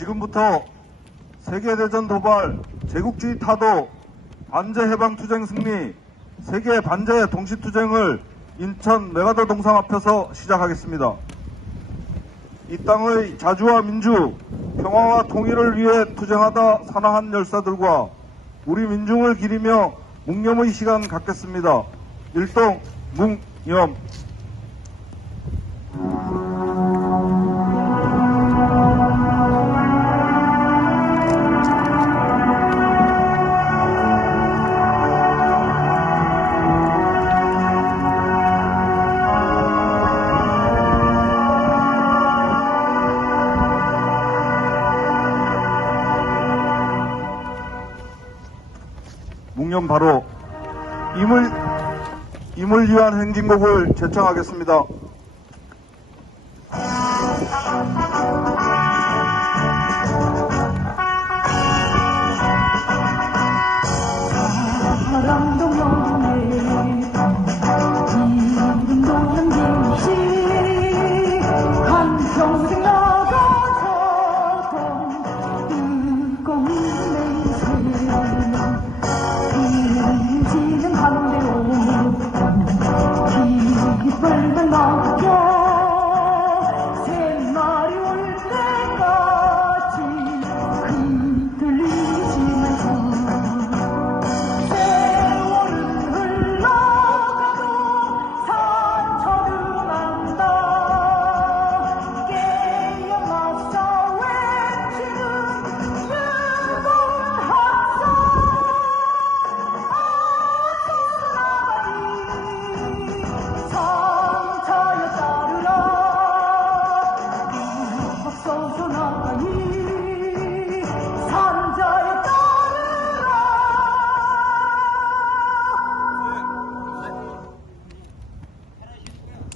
지금부터 세계대전 도발, 제국주의 타도, 반제해방투쟁 승리, 세계 반제 동시투쟁을 인천 메가더 동상 앞에서 시작하겠습니다. 이 땅의 자주와 민주, 평화와 통일을 위해 투쟁하다 산화한 열사들과 우리 민중을 기리며 묵념의 시간 갖겠습니다. 일동 묵념. 묵념 바로 임을 위한 행진곡을 제청하겠습니다.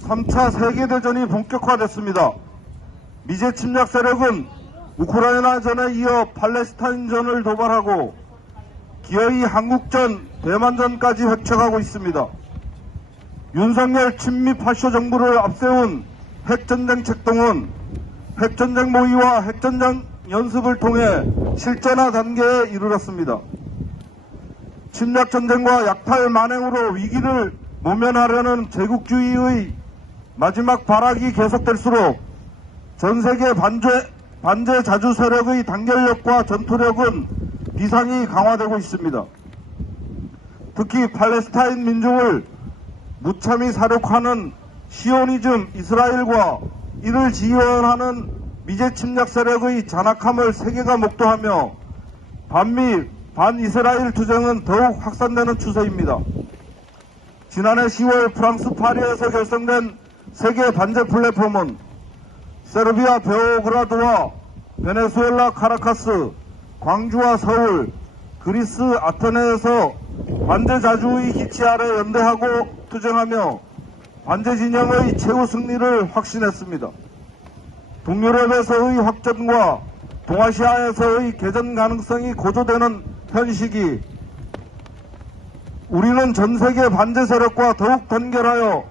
(3차) 세계대전이 본격화됐습니다. 미제 침략 세력은 우크라이나전에 이어 팔레스타인전을 도발하고 기어이 한국전, 대만전까지 획책하고 있습니다. 윤석열 친미 파쇼 정부를 앞세운 핵전쟁 책동은 핵전쟁 모의와 핵전쟁 연습을 통해 실전화 단계에 이르렀습니다. 침략전쟁과 약탈 만행으로 위기를 모면하려는 제국주의의 마지막 발악이 계속될수록 전세계 반제 자주 세력의 단결력과 전투력은 비상이 강화되고 있습니다. 특히 팔레스타인 민족을 무참히 사륙하는 시오니즘 이스라엘과 이를 지원하는 미제 침략 세력의 잔악함을 세계가 목도하며 반미 반이스라엘 투쟁은 더욱 확산되는 추세입니다. 지난해 10월 프랑스 파리에서 결성된 세계 반제 플랫폼은 세르비아 베오그라드와 베네수엘라 카라카스, 광주와 서울, 그리스 아테네에서 반제 자주의 기치 아래 연대하고 투쟁하며 반제 진영의 최후 승리를 확신했습니다. 동유럽에서의 확전과 동아시아에서의 개전 가능성이 고조되는 현 시기, 우리는 전 세계 반제 세력과 더욱 단결하여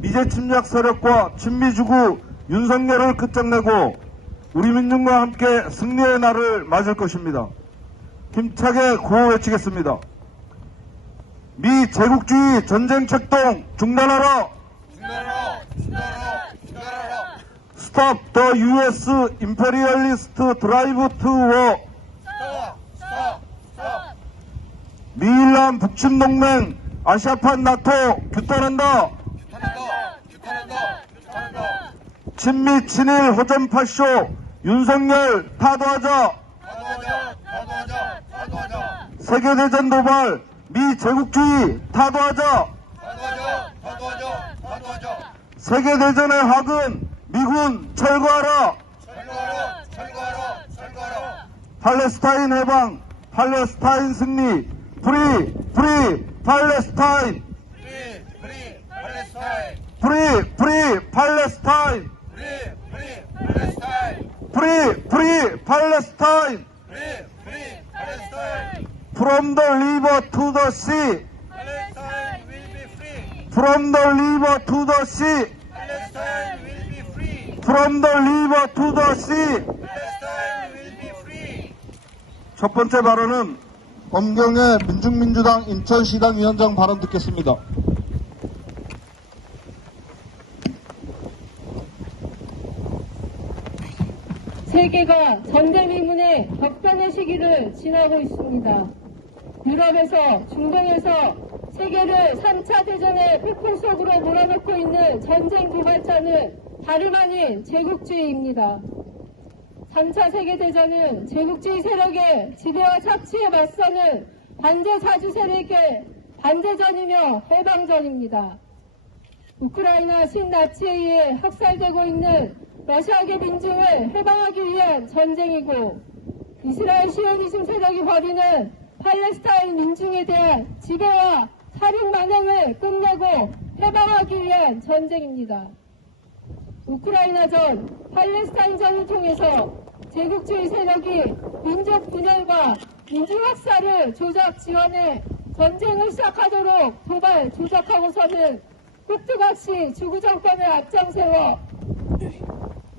미제 침략 세력과 친미주구 윤석열을 끝장내고 우리 민중과 함께 승리의 날을 맞을 것입니다. 힘차게 구호 외치겠습니다. 미 제국주의 전쟁 책동 중단하라! 중단하라! 중단하라! 중단하라! Stop the U.S. imperialist drive to war! 스톱! 미일남 북침 동맹 아시아판 나토 규탄한다! 규탄한다! 친미 친일 호전 파쇼 윤석열 타도하자! 타도하자! 세계대전 도발 미 제국주의 타도하자! 타도하자! 세계대전의 학은 미군 철거하라! 철거하라! 팔레스타인 해방, 팔레스타인 승리, 프리 팔레스타인! 프리 팔레스타인! 프리 팔레스타인! From the river to the sea! Palestine will be free! From the river to the sea! Palestine will be free! From the river to the sea! Palestine will be 첫 번째 발언은 엄경의 민중민주당 인천시당 위원장 발언 듣겠습니다. 세계가 전쟁 이문의 격변의 시기를 지나고 있습니다. 유럽에서 중동에서 세계를 3차 대전의 폭풍 속으로 몰아넣고 있는 전쟁 고발자는 다름 아닌 제국주의입니다. 3차 세계대전은 제국주의 세력의 지배와 착취에 맞서는 반제자주 세력의 반제전이며 해방전입니다. 우크라이나 신나치에 의해 학살되고 있는 러시아계 민중을 해방하기 위한 전쟁이고, 이스라엘 시오니즘 세력이 벌이는 팔레스타인 민중에 대한 지배와 살인 만행을 끝내고 해방하기 위한 전쟁입니다. 우크라이나전, 팔레스타인전을 통해서 제국주의 세력이 민족 분열과 민중학살을 조작 지원해 전쟁을 시작하도록 도발 조작하고서는 뚝뚝없이 주구 정권을 앞장세워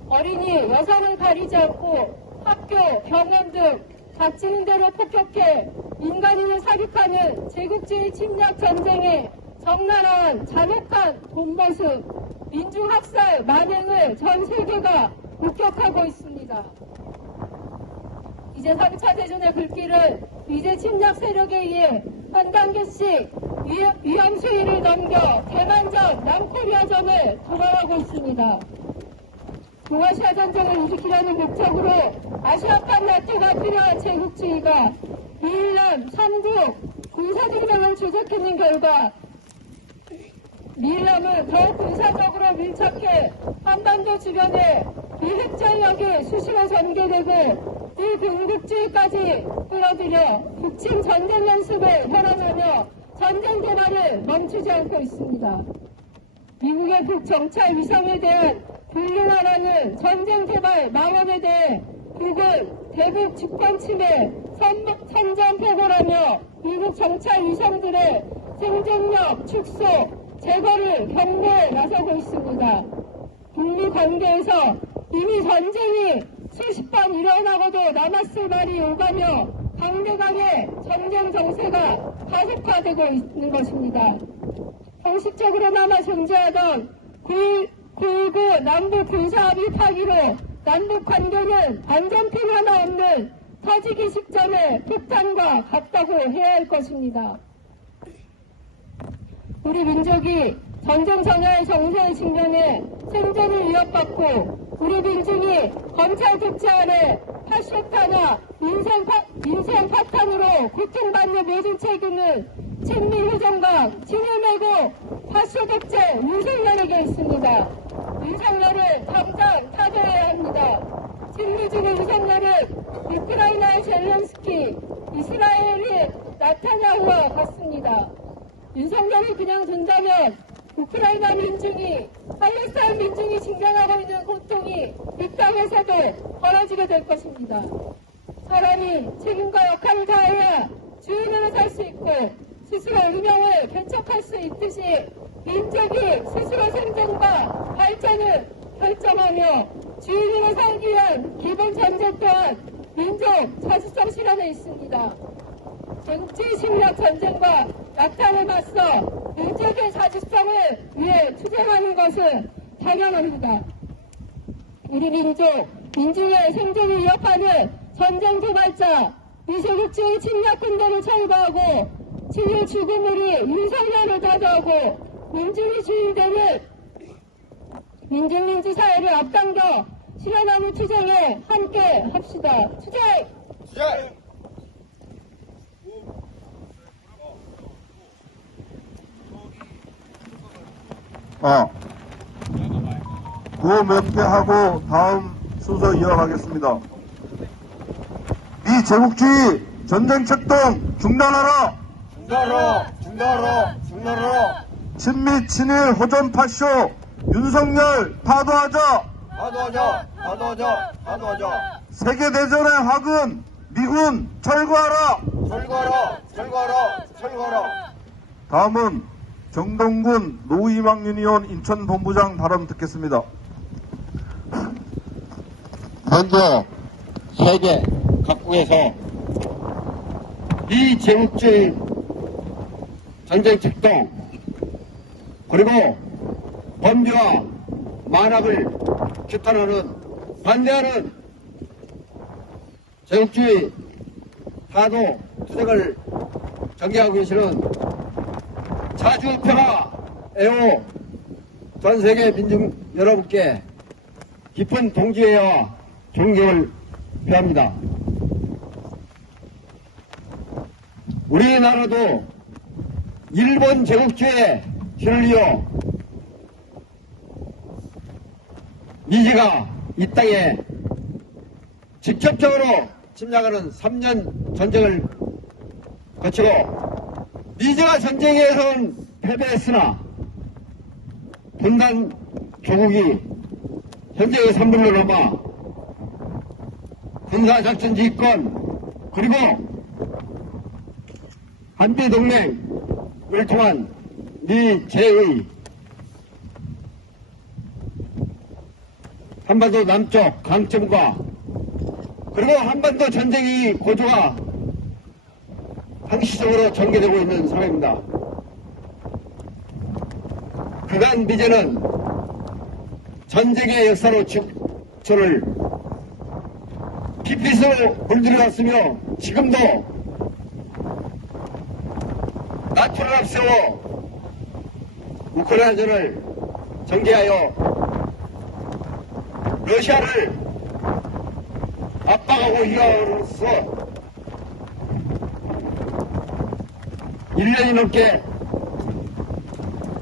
어린이, 여성을 가리지 않고 학교, 병원 등 닥치는 대로 폭격해 민간인을 사륙하는 제국주의 침략 전쟁의 적나라한 잔혹한 본모습, 민중학살 만행을 전 세계가 목격하고 있습니다. 이제 3차 대전의 불길은 미제 침략 세력에 의해 한 단계씩 위험 수위를 넘겨 대만전, 남코리아전을 도발하고 있습니다. 동아시아 전쟁을 일으키려는 목적으로 아시아판 나토가 필요한 제국주의가 미일남 3국 군사동맹을 조작해낸 결과 미일남은 더욱 군사적으로 밀착해 한반도 주변에 미핵 전력이 수시로 전개되고 이 군국주의까지 끌어들여 북침 전쟁 연습을 혈안하며 전쟁 개발을 멈추지 않고 있습니다. 미국의 북정찰 위성에 대한 불능화라는 전쟁 개발 망언에 대해 북은 대북 주권 침해, 선전 포고라며 미국 정찰 위성들의 생존력 축소, 제거를 경고에 나서고 있습니다. 북미 관계에서 이미 전쟁이 수십 번 일어나고도 남았을 말이 오가며 강대강의 전쟁 정세가 가속화되고 있는 것입니다. 형식적으로나마 존재하던 9.19 남북 군사합의 파기로 남북 관계는 안전핀 하나 없는 터지기 직전의 폭탄과 같다고 해야 할 것입니다. 우리 민족이 전쟁 전야의 정세에 직면해 생존을 위협받고 우리 민중이 검찰 독재 아래 파쇼타나 민생 파탄으로 고통받는 모든 책임은 친미회전과 친일 메고 파쇼 독재 윤석열에게 있습니다. 윤석열을 당장 타도해야 합니다. 친미주의 윤석열은 우크라이나의 젤렌스키, 이스라엘의 나타냐후와 같습니다. 윤석열을 그냥 둔다면 우크라이나 민중이, 팔레스타인 민중이 직면하고 있는 고통이 이 땅에서도 벌어지게 될 것입니다. 사람이 책임과 역할을 다해야 주인으로 살 수 있고 스스로 운명을 개척할 수 있듯이 민족이 스스로 생존과 발전을 결정하며 주인으로 살기 위한 기본 전제 또한 민족 자주성 실현에 있습니다. 제국주의 침략 전쟁과 약탈에 맞서 민족의 자주성을 위해 투쟁하는 것은 당연합니다. 우리 민족, 민중의 생존을 위협하는 전쟁 고발자, 미제국주의 침략 군대를 철거하고 친일 죽음으리 윤석열을 다도하고 민중이 주인되는 민중민주 사회를 앞당겨 실현하는 투쟁에 함께 합시다. 투쟁! 구호 몇 개 하고 다음 순서 이어가겠습니다. 미 제국주의 전쟁 책동 중단하라! 중단하라! 친미 친일 호전 파쇼 윤석열 파도하자! 파도하자! 세계대전의 학은 미군 철거하라! 철거하라! 다음은 정동군 노이망 유니온 인천본부장 발언 듣겠습니다. 먼저 세계 각국에서 비제국주의 전쟁 책동, 그리고 범죄와 만악을 규탄하는, 반대하는 제국주의 타도 투쟁을 전개하고 계시는 자주평화 애호 전세계 민중 여러분께 깊은 동지애와 존경을 표합니다. 우리나라도 일본 제국주의에 길을 이어 미제가 이 땅에 직접적으로 침략하는 3년 전쟁을 거치고 미제가 전쟁에서는 패배했으나 분단 조국이 현재의 3분을 넘어 군사작전 지휘권 그리고 한미동맹을 통한 미제의 한반도 남쪽 강점과 그리고 한반도 전쟁이 고조가 항시적으로 전개되고 있는 상황입니다. 그간 미제는 전쟁의 역사로 저를 피핏으로 물들여왔으며 지금도 나토를 앞세워 우크라이나전을 전개하여 러시아를 압박하고 이어로서 1년이 넘게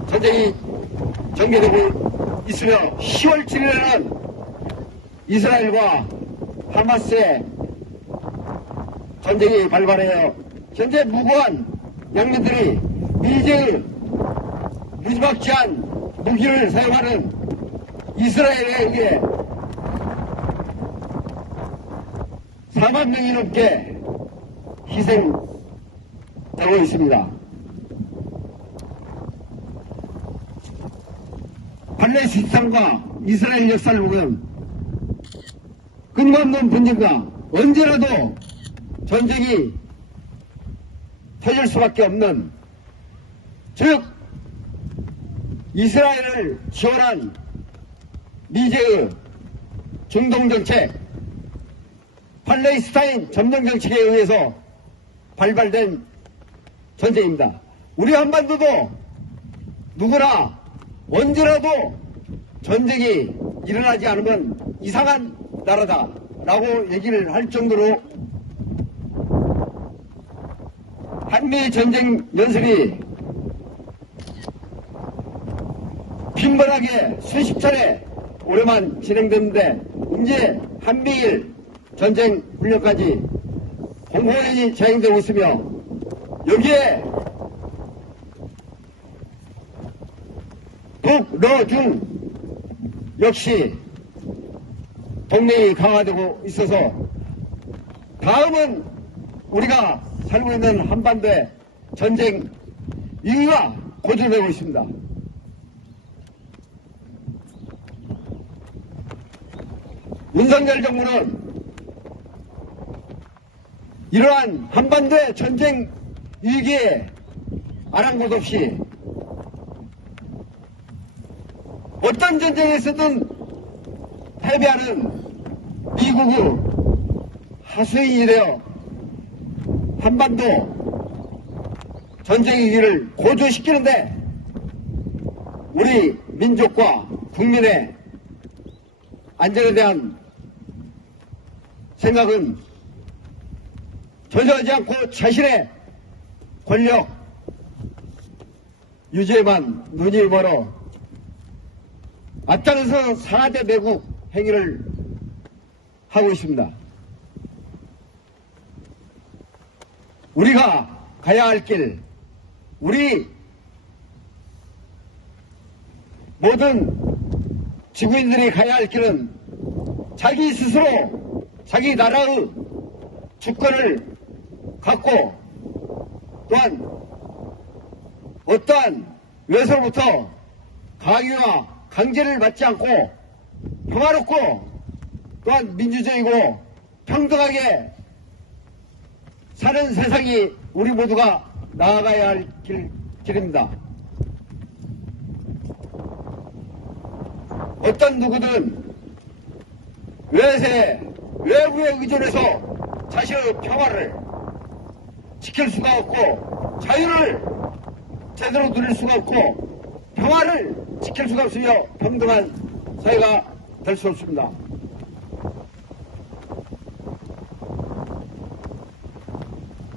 전쟁이 전개되고 있으며 10월 7일에는 이스라엘과 하마스의 전쟁이 발발하여 현재 무고한 양민들이 미제의 무지막지한 무기를 사용하는 이스라엘에 의해 4만 명이 넘게 희생되고 있습니다. 팔레스타인과 이스라엘 역사를 보면 끊임없는 분쟁과 언제라도 전쟁이 터질 수밖에 없는, 즉 이스라엘을 지원한 미제의 중동정책, 팔레스타인 점령정책에 의해서 발발된 전쟁입니다. 우리 한반도도 누구나 언제라도 전쟁이 일어나지 않으면 이상한 나라다라고 얘기를 할 정도로 한미 전쟁 연습이 빈번하게 수십 차례 오래만 진행됐는데 이제 한미일 전쟁 훈련까지 공공연히 진행되고 있으며 여기에 북, 러, 중 역시 동맹이 강화되고 있어서 다음은 우리가 살고 있는 한반도의 전쟁 위기가 고조되고 있습니다. 윤석열 정부는 이러한 한반도의 전쟁 위기에 아랑곳 없이 어떤 전쟁에서든 패배하는 미국의 하수인이 되어 한반도 전쟁 위기를 고조시키는데 우리 민족과 국민의 안전에 대한 생각은 전혀하지 않고 자신의 권력 유지에만 눈이 멀어 앞장서 4대 매국 행위를 하고 있습니다. 우리가 가야 할 길, 우리 모든 지구인들이 가야 할 길은 자기 스스로 자기 나라의 주권을 갖고 또한 어떠한 외서로부터 강요와 강제를 받지 않고 평화롭고 또한 민주적이고 평등하게 사는 세상이 우리 모두가 나아가야 할 길입니다. 어떤 누구든 외부에 의존해서 자신의 평화를 지킬 수가 없고 자유를 제대로 누릴 수가 없고 평화를 지킬 수가 없으며 평등한 사회가 될 수 없습니다.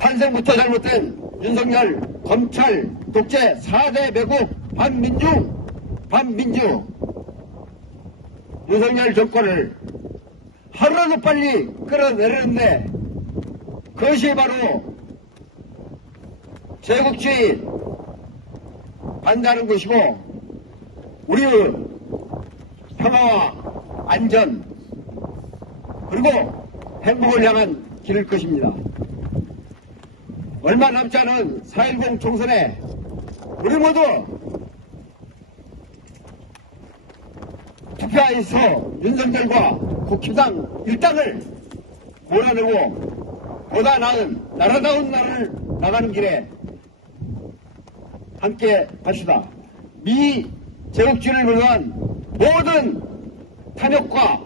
탄생부터 잘못된 윤석열 검찰 독재 4대 매국 반민주 윤석열 정권을 하루라도 빨리 끌어내리는데 그것이 바로 제국주의 반대하는 것이고 우리의 평화와 안전 그리고 행복을 향한 길일 것입니다. 얼마 남지 않은 4.10 총선에 우리 모두 투표해서 윤석열과 국힘당 일당을 몰아내고 보다 나은 나라다운 나라를 나가는 길에 함께 합시다. 미 제국주의를 위한 모든 탐욕과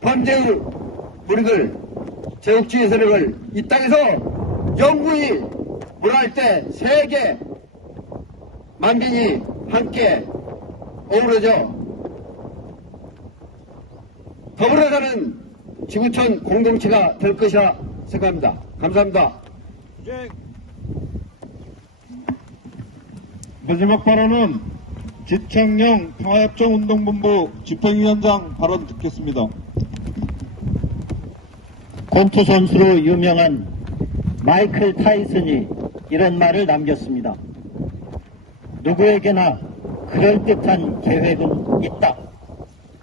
범죄의 무리들 제국주의 세력을 이 땅에서 영구히 몰아낼 때 세계 만민이 함께 어우러져 더불어 사는 지구촌 공동체가 될 것이라 생각합니다. 감사합니다. 마지막 발언은 지창영 평화협정운동본부 집행위원장 발언 듣겠습니다. 권투 선수로 유명한 마이클 타이슨이 이런 말을 남겼습니다. 누구에게나 그럴듯한 계획은 있다.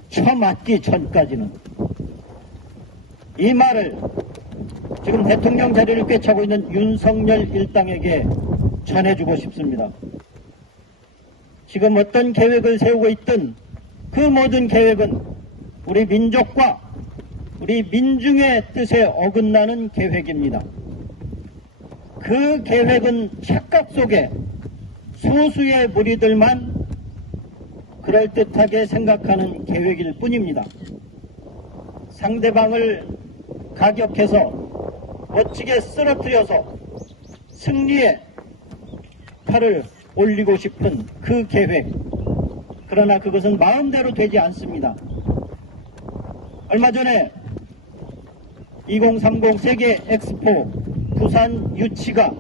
처맞기 전까지는. 이 말을 지금 대통령 자리를 꿰차고 있는 윤석열 일당에게 전해주고 싶습니다. 지금 어떤 계획을 세우고 있든 그 모든 계획은 우리 민족과 우리 민중의 뜻에 어긋나는 계획입니다. 그 계획은 착각 속에 소수의 무리들만 그럴듯하게 생각하는 계획일 뿐입니다. 상대방을 가격해서 멋지게 쓰러뜨려서 승리의 팔을 올리고 싶은 그 계획. 그러나 그것은 마음대로 되지 않습니다. 얼마 전에 2030 세계 엑스포 부산 유치가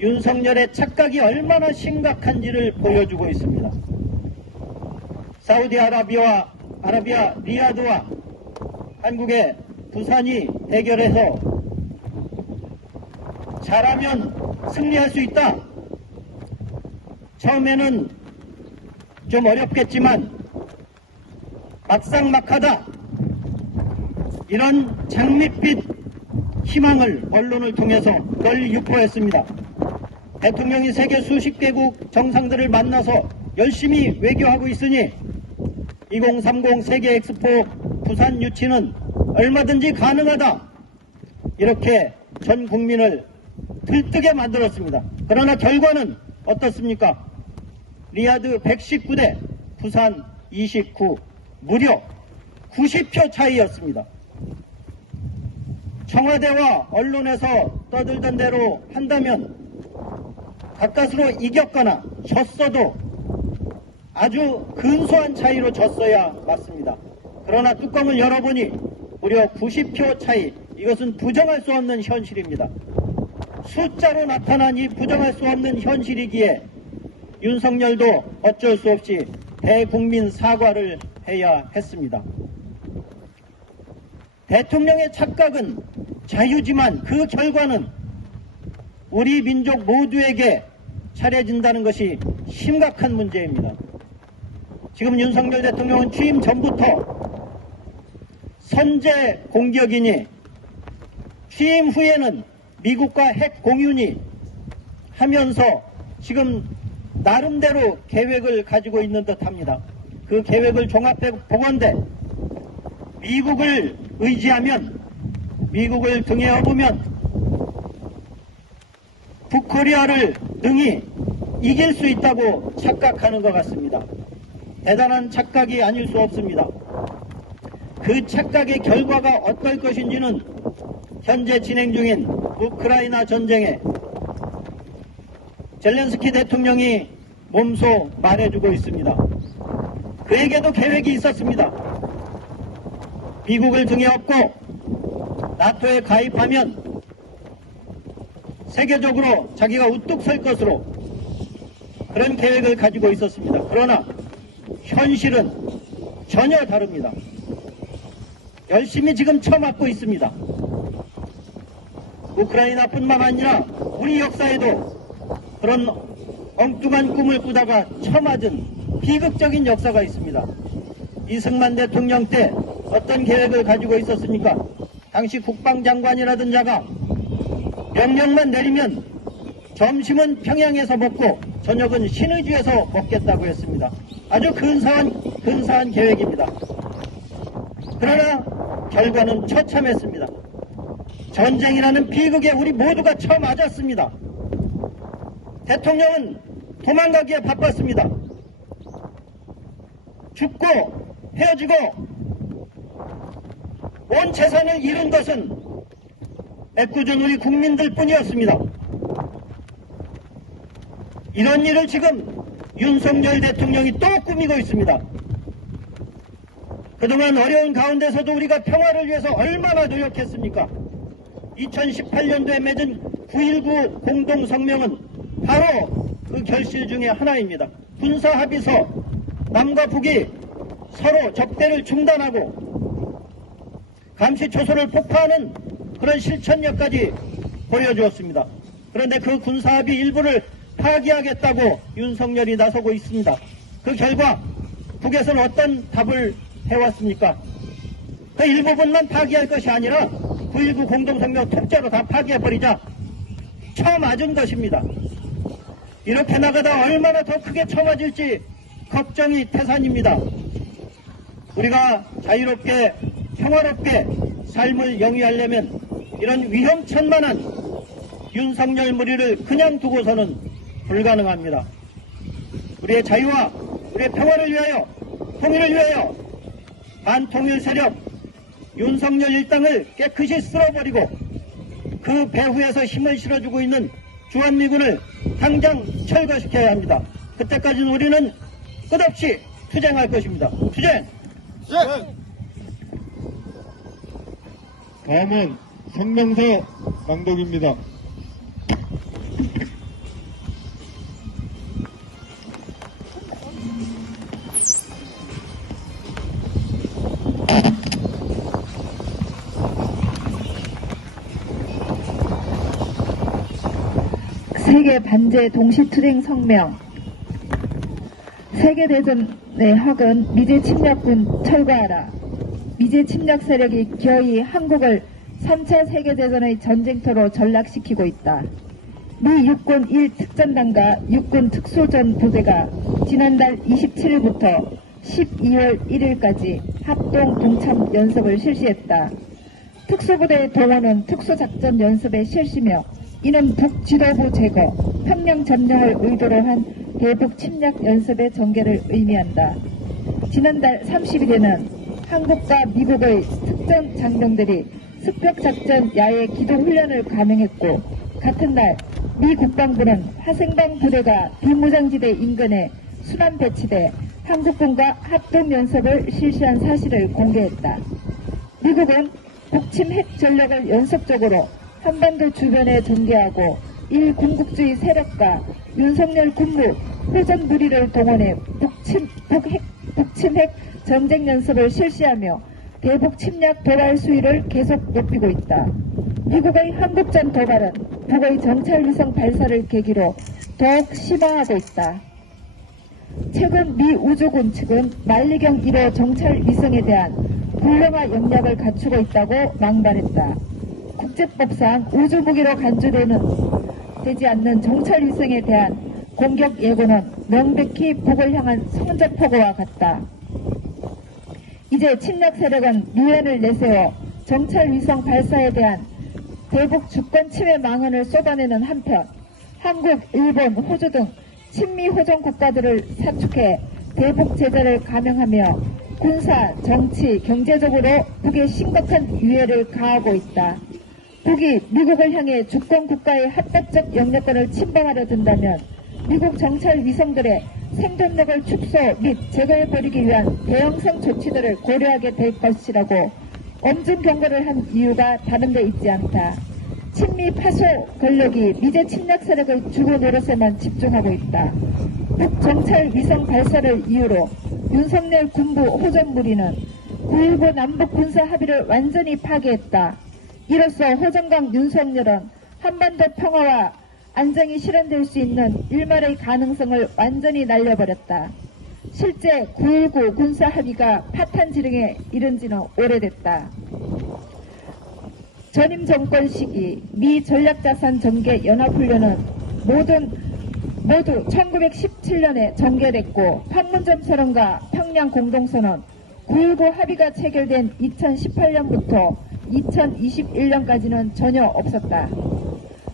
윤석열의 착각이 얼마나 심각한지를 보여주고 있습니다. 사우디아라비아 리야드와 한국의 부산이 대결해서 잘하면 승리할 수 있다. 처음에는 좀 어렵겠지만 막상막하다. 이런 장밋빛 희망을 언론을 통해서 널리 유포했습니다. 대통령이 세계 수십 개국 정상들을 만나서 열심히 외교하고 있으니 2030 세계 엑스포 부산 유치는 얼마든지 가능하다. 이렇게 전 국민을 들뜨게 만들었습니다. 그러나 결과는 어떻습니까? 리야드 119대 부산 29 무려 90표 차이였습니다. 청와대와 언론에서 떠들던 대로 한다면 가까스로 이겼거나 졌어도 아주 근소한 차이로 졌어야 맞습니다. 그러나 뚜껑을 열어보니 무려 90표 차이. 이것은 부정할 수 없는 현실입니다. 숫자로 나타난 이 부정할 수 없는 현실이기에 윤석열도 어쩔 수 없이 대국민 사과를 해야 했습니다. 대통령의 착각은 자유지만 그 결과는 우리 민족 모두에게 차려진다는 것이 심각한 문제입니다. 지금 윤석열 대통령은 취임 전부터 선제 공격이니 취임 후에는 미국과 핵 공유니 하면서 지금 나름대로 계획을 가지고 있는 듯합니다. 그 계획을 종합해 보건대 미국을 의지하면, 미국을 등에 업으면 북코리아를 능히 이길 수 있다고 착각하는 것 같습니다. 대단한 착각이 아닐 수 없습니다. 그 착각의 결과가 어떨 것인지는 현재 진행 중인 우크라이나 전쟁에 젤렌스키 대통령이 몸소 말해주고 있습니다. 그에게도 계획이 있었습니다. 미국을 등에 업고 나토에 가입하면 세계적으로 자기가 우뚝 설 것으로 그런 계획을 가지고 있었습니다. 그러나 현실은 전혀 다릅니다. 열심히 지금 쳐맞고 있습니다. 우크라이나뿐만 아니라 우리 역사에도 그런 엉뚱한 꿈을 꾸다가 쳐맞은 비극적인 역사가 있습니다. 이승만 대통령 때 어떤 계획을 가지고 있었습니까? 당시 국방장관이라던 자가 명령만 내리면 점심은 평양에서 먹고 저녁은 신의주에서 먹겠다고 했습니다. 아주 근사한 계획입니다. 그러나 결과는 처참했습니다. 전쟁이라는 비극에 우리 모두가 처맞았습니다. 대통령은 도망가기에 바빴습니다. 죽고 헤어지고 온 재산을 잃은 것은 애꿎은 우리 국민들 뿐이었습니다. 이런 일을 지금 윤석열 대통령이 또 꾸미고 있습니다. 그동안 어려운 가운데서도 우리가 평화를 위해서 얼마나 노력했습니까? 2018년도에 맺은 9.19 공동성명은 바로 그 결실 중에 하나입니다. 군사합의서 남과 북이 서로 적대를 중단하고 감시초소를 폭파하는 그런 실천력까지 보여주었습니다. 그런데 그 군사합의 일부를 파기하겠다고 윤석열이 나서고 있습니다. 그 결과 북에서는 어떤 답을 해왔습니까? 그 일부분만 파기할 것이 아니라 9.19 공동성명 통째로 다 파기해버리자 처맞은 것입니다. 이렇게 나가다 얼마나 더 크게 처맞을지 걱정이 태산입니다. 우리가 자유롭게 평화롭게 삶을 영위하려면 이런 위험천만한 윤석열 무리를 그냥 두고서는 불가능합니다. 우리의 자유와 우리의 평화를 위하여 통일을 위하여 반통일 세력 윤석열 일당을 깨끗이 쓸어버리고 그 배후에서 힘을 실어주고 있는 주한미군을 당장 철거시켜야 합니다. 그때까지는 우리는 끝없이 투쟁할 것입니다. 투쟁! 다음은 성명서 낭독입니다. 세계 반제 동시투쟁 성명. 세계대전의 학은 미제 침략군 철거하라. 미제 침략 세력이 기어이 한국을 3차 세계대전의 전쟁터로 전락시키고 있다. 미 육군 1특전단과 육군 특수전 부대가 지난달 27일부터 12월 1일까지 합동 동참 연습을 실시했다. 특수부대의 동원은 특수작전 연습의 실시며 이는 북지도부 제거, 평양 점령을 의도로 한 대북 침략 연습의 전개를 의미한다. 지난달 30일에는 한국과 미국의 특전 장병들이 습격작전 야외 기동훈련을 감행했고, 같은 날 미 국방부는 화생방 부대가 비무장지대 인근에 순환 배치돼 한국군과 합동연습을 실시한 사실을 공개했다. 미국은 북침 핵 전력을 연속적으로 한반도 주변에 전개하고 일군국주의 세력과 윤석열 군부 회전 무리를 동원해 북침 핵 전쟁 연습을 실시하며 대북 침략 도발 수위를 계속 높이고 있다. 미국의 한국전 도발은 북의 정찰위성 발사를 계기로 더욱 심화하고 있다. 최근 미 우주군 측은 만리경 1호 정찰위성에 대한 불량화 역량을 갖추고 있다고 망발했다. 국제법상 우주무기로 간주되지 않는 정찰위성에 대한 공격 예고는 명백히 북을 향한 성적포고와 같다. 이제 침략 세력은 유엔을 내세워 정찰위성 발사에 대한 대북 주권 침해 망언을 쏟아내는 한편 한국, 일본, 호주 등 친미 호정 국가들을 사축해 대북 제재를 감행하며 군사, 정치, 경제적으로 북에 심각한 위해를 가하고 있다. 북이 미국을 향해 주권 국가의 합법적 영역권을 침범하려 든다면 미국 정찰 위성들의 생존력을 축소 및 제거해버리기 위한 대형성 조치들을 고려하게 될 것이라고 엄중 경고를 한 이유가 다른 데 있지 않다. 친미 파쇼 권력이 미제 침략 세력의 주거 노릇에만 집중하고 있다. 북 정찰 위성 발사를 이유로 윤석열 군부 호전 무리는 9.19 남북 군사 합의를 완전히 파괴했다. 이로써 호정강 윤석열은 한반도 평화와 안정이 실현될 수 있는 일말의 가능성을 완전히 날려버렸다. 실제 9.19 군사 합의가 파탄 지경에 이른 지는 오래됐다. 전임 정권 시기 미 전략자산 전개 연합훈련은 모두 1917년에 전개됐고 판문점 선언과 평양 공동선언, 9.19 합의가 체결된 2018년부터 2021년까지는 전혀 없었다.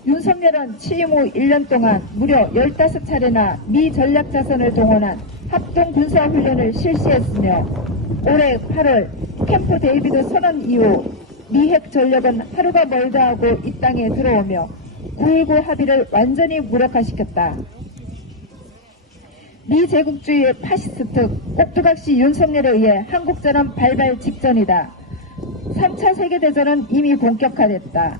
윤석열은 취임 후 1년 동안 무려 15차례나 미 전략자산을 동원한 합동군사훈련을 실시했으며 올해 8월 캠프 데이비드 선언 이후 미 핵 전력은 하루가 멀다 하고 이 땅에 들어오며 9.19 합의를 완전히 무력화시켰다. 미 제국주의의 파시스트 꼭두각시 윤석열에 의해 한국전은 발발 직전이다. 3차 세계대전은 이미 본격화됐다.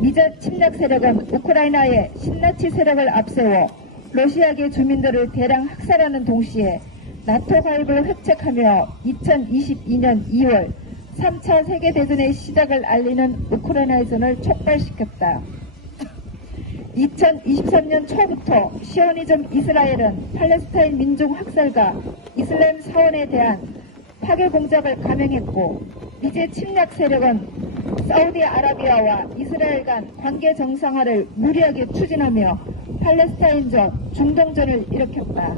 미제 침략 세력은 우크라이나의 신나치 세력을 앞세워 러시아계 주민들을 대량 학살하는 동시에 나토 가입을 획책하며 2022년 2월 3차 세계대전의 시작을 알리는 우크라이나전을 촉발시켰다. 2023년 초부터 시오니즘 이스라엘은 팔레스타인 민족 학살과 이슬람 사원에 대한 파괴 공작을 감행했고 미제 침략 세력은 사우디아라비아와 이스라엘 간 관계 정상화를 무리하게 추진하며 팔레스타인전 중동전을 일으켰다.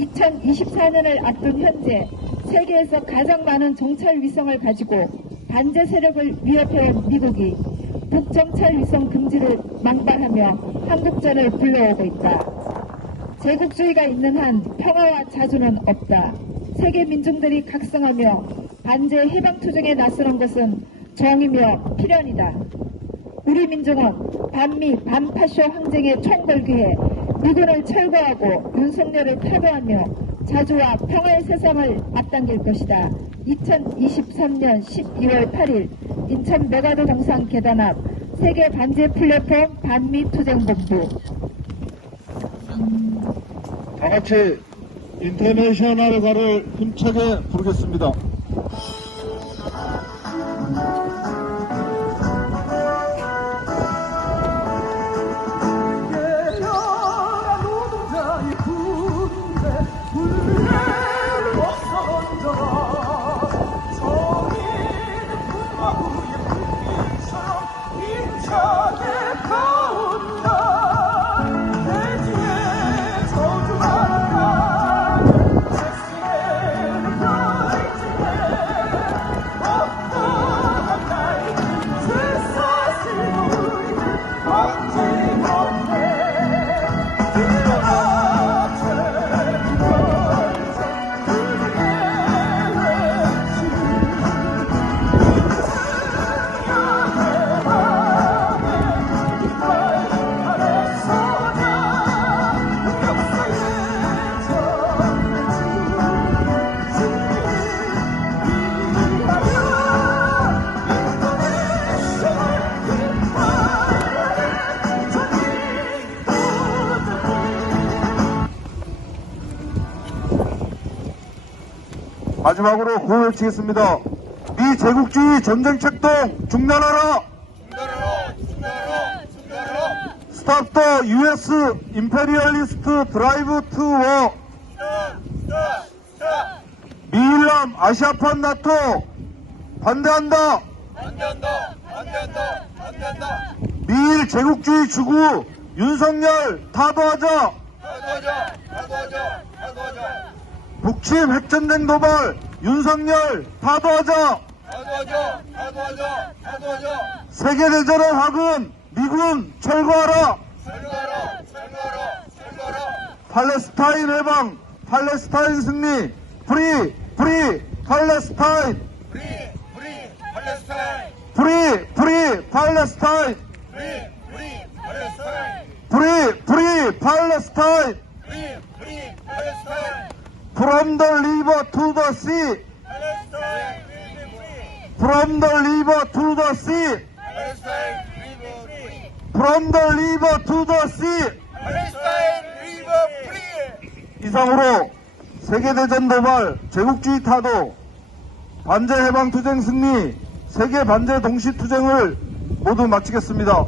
2024년을 앞둔 현재 세계에서 가장 많은 정찰 위성을 가지고 반제 세력을 위협해온 미국이 북정찰 위성 금지를 망발하며 한국전을 불러오고 있다. 제국주의가 있는 한 평화와 자주는 없다. 세계 민중들이 각성하며 반제 해방투쟁에 나서는 것은 정이며 필연이다. 우리 민중은 반미 반파쇼 항쟁에 총궐기해 미군을 철거하고 윤석열을 타도하며 자주와 평화의 세상을 앞당길 것이다. 2023년 12월 8일 인천 메가드 동상 계단 앞 세계 반제 플랫폼 반미 투쟁본부. 다 같이 인터내셔널 가를 힘차게 부르겠습니다. 마지막으로 구호 외치겠습니다. 미 제국주의 전쟁 책동 중단하라! Stop the US imperialist drive to war! 미일남 아시아판 나토 반대한다! 미일 제국주의 추구 윤석열 타도하자! 북침 핵전쟁 도발 윤석열 타도하자! 세계대전의 화근 미군 철거하라! 팔레스타인 해방, 팔레스타인 승리, 프리, 프리, 팔레스타인, Free, free, Palestine. 프리, 프리, 팔레스타인, Free, free, Palestine. 프리, 프리, 팔레스타인, Free, free, Palestine. from the river to the sea, Palestine will be free. from the river to the sea, Palestine will be free. from the river to the sea. Palestine will be free. 이상으로 세계대전 도발, 제국주의 타도, 반제 해방투쟁 승리, 세계 반제 동시투쟁을 모두 마치겠습니다.